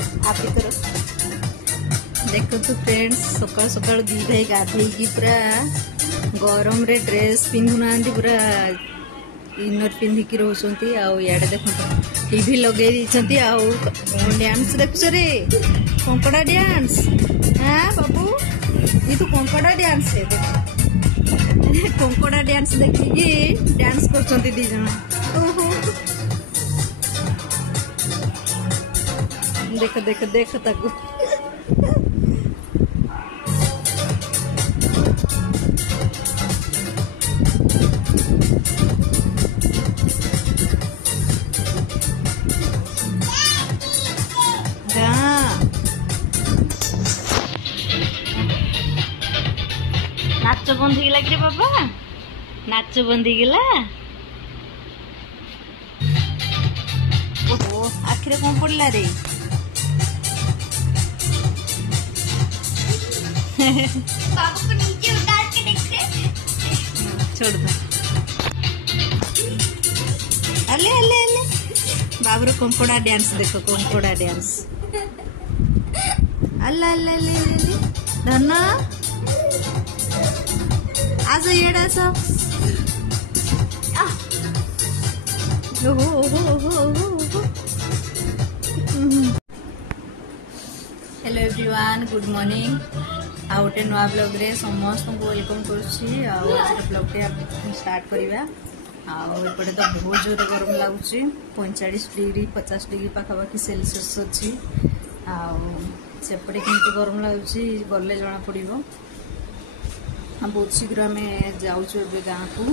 आप देखो तो फ्रेंड्स सकाल सकाल दी भाई गाधे पूरा गरम रे ड्रेस पिंधु ना पूरा इनर पिंधिकी रोचंती आड़े देखो टीवी लगे डांस देखुच रे कंकड़ा डांस। हाँ बाबू ये तो कंकड़ा डांस है देख कंकड़ा डांस देखिए डांस कर दी जन। देख देख देख ताकू नाच बंधी गला कि बाबा नाच बंधी गला। ओहो आखिरे कौन पड़ला रे बाबू को नीचे उतार के देखते छोड़ दो। अले अले अले बाबू कंकड़ा डांस देखो कंकड़ा डांस। अल्ला अल्ला अले अले धन आज येड़ा सब। ओहो ओहो ओहो ओहो। हेलो एवरीवन गुड मॉर्निंग आ गोटे नुआ ब्लॉग रे समस्त को वेलकम करुच्ची। आज ब्लॉग टे स्टार्ट करवा। आउटे तो बहुत जोर गरम लगुच 45 डिग्री 50 डिग्री पाखापाखि सेल्सियस अच्छी आउटे केमती गरम लगुच गले जना पड़ो। बहुत शीघ्र आम जाऊँ गाँ को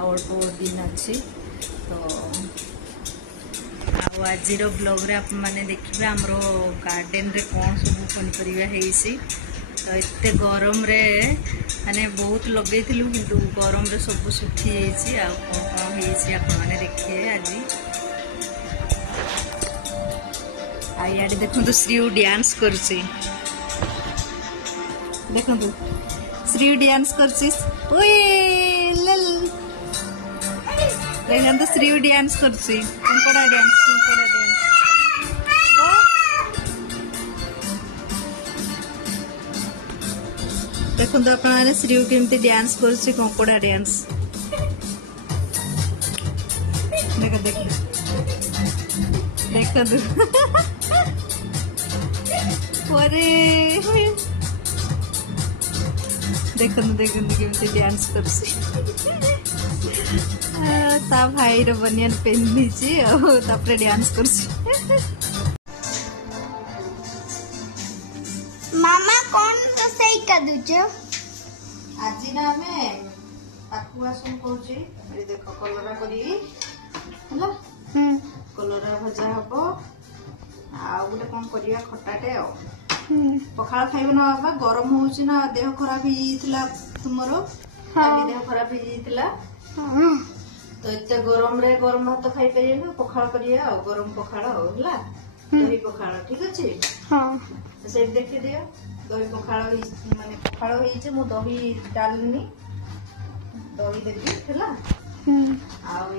अल्प दिन अच्छी तो आज ब्लॉग रे आप माने देखिए आमर गार्डन रे कौन सब पनीपरिया तो इतने गरम रे माने बहुत लगे किंतु गरम रे सब सुखी कौन मैंने देखिए आज आड़े देखो श्री डांस कर देखो श्री डांस कर श्री डांस कर कंकड़ा डांस देखो अपने श्री केमती डांस कर कंकड़ा डांस देख देख देख अरे देखो देखो केमती डांस कर भाई रो बनियान पहनी डांस कर। मामा कौन रोसई कर आज ना हमें पाखु आसन करुचे देखो कलरा करी कलरा भजा हम आ गोटे कौन करिया खटाटे पखाड़ खाइब ना बाबा गरम होउची ना देह खराब हो तुमरो देह खराब हो तो इतने गरम रे गरम भात खाई पारे ना पखाड़ करिया गरम पखाड़ है दही पखाड़ ठीक अच्छे। तो से देखी दियो दही पखाड़ माने पखाड़ हो मु दही डालनी दही देवी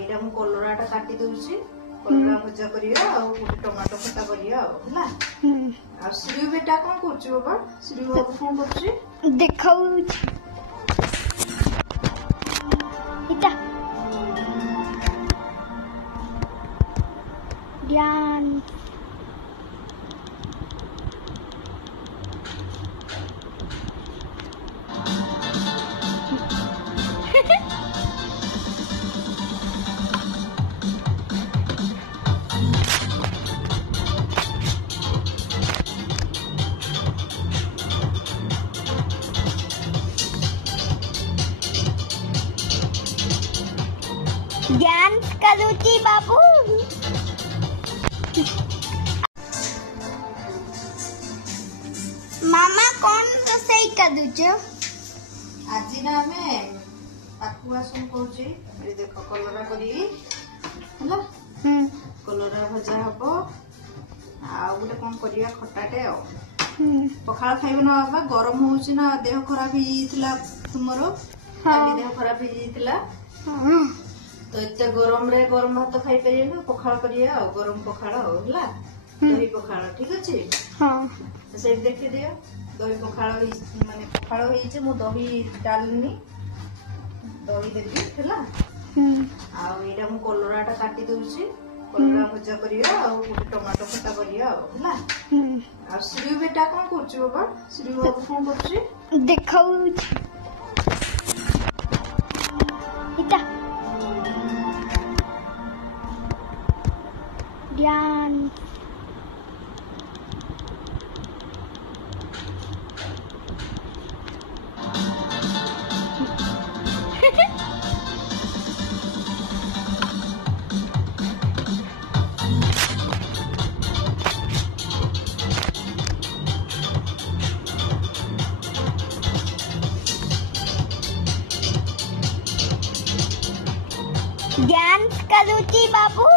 है मु कलराटा काटी दूसरी कलरा भजा करिया गोटे टमाटो खटा करिया श्री बेटा कौन कर बाबा श्री बाबू कौन कर देखाऊ डांस डांस करूची बाबू। मामा कौन रोसई कर आज ना हमें पाखु आसन करुचे देखो कलरा करी कलरा भजा हम आ गोटे कौन करिया खटाटे पखाड़ खाइब ना बाबा गरम होउची ना देह खराब हो तुमरो देह खराब हो तो इतने गरम रे गरम भात खाई पारे ना पखाड़ करिया गरम पखाड़ है दही पखाल ठीक अच्छे हाँ से देखी दियो दही पखाल माने पखाल होइचे मो दही डालनी दही देबी हैला आ एटा मो कलराटा काटी दउची कलरा भजा करिया आ गोटे टमाटो खटा करिया हैला आ श्री बेटा कोन करछु बाबा श्री बाबू कोन करछु देखाऊ इटा ध्यान ज्ञान करूची बाबू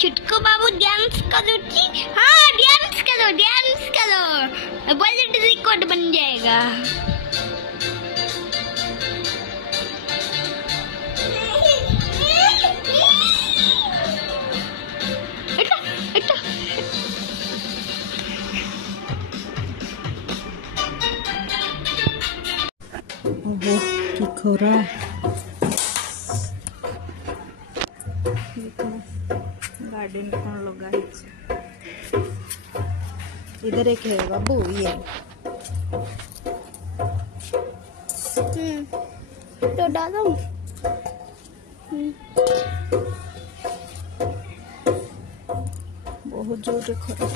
चुटकू बाबू डांस करूची हाँ डांस करो वर्ल्ड रिकॉर्ड बन जाएगा की खोरा गार्डन कौन लगा है इधर एक है बाबू ये तो डालो बहुत जोर खरा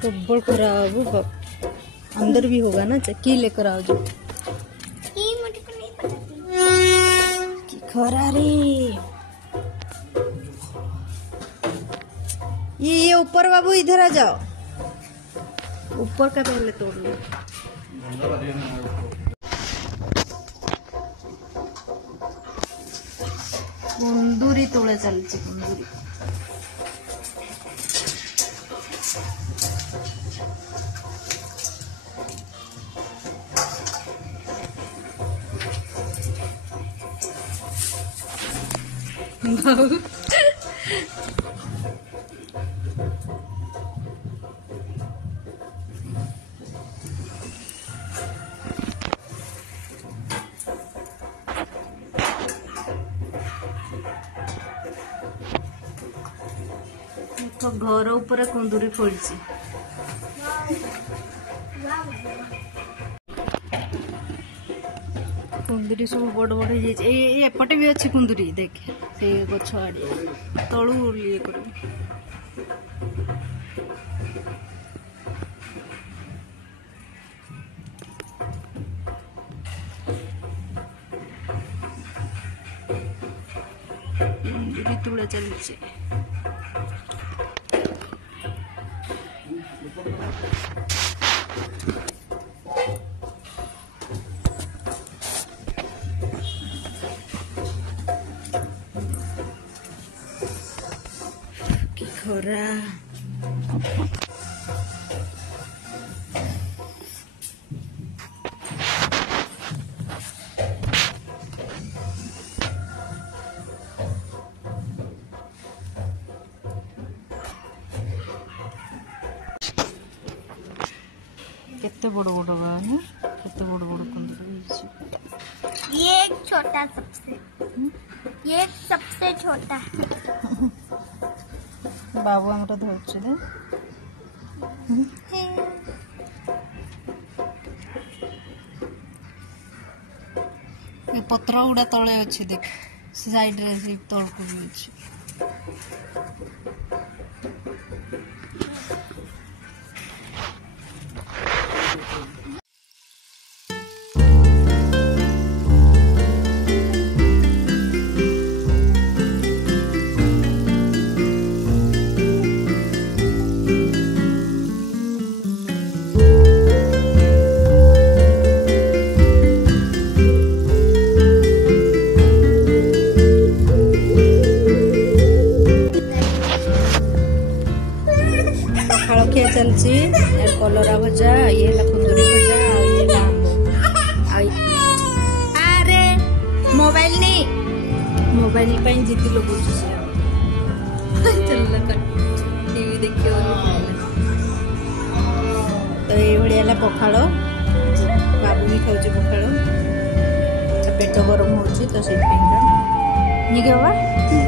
प्रबल खरा बाबू अंदर भी होगा ना की लेकर आओ जो मुझे को नहीं पता की खरा रे ये ऊपर बाबू इधर आ जाओ ऊपर का पहले तोड़ लो कुंदूरी तोड़ा चलছে कुंदूरी तो घर ऊपर कुंदूरी फड़ी कुंदूरी सब बड़ बड़ हो एपटे भी अच्छी कुंदूरी देख से गछ आड़ी तलू ये कर कुंदूरी तुला चलছে खरा केते बड़ बड़ बा ना केते बड़ बड़ कुंदूरी ये एक छोटा सबसे ये सबसे छोटा बाबू हमरा धरছে दे ए पत्रा उडा तळे अछि देख साइड रे से तळ को भी अछि चलची कलरा भजा ये कुंदूरी भजा ये मोबाइल नहीं मोबाइल ପାଇଁ ଜିଦି ଲଗାଉଛି ସେ ଚାଲ ଟିଭି ଦେଖିବ ତ ଏଇଭଳିଆ ହେଲା ପଖାଳ ବାବୁ ବି ଖାଉଛି ପଖାଳ ପେଟ ଗରମ ହଉଛି ତ ସେଇଥିପାଇଁ ନିକେ ବାବା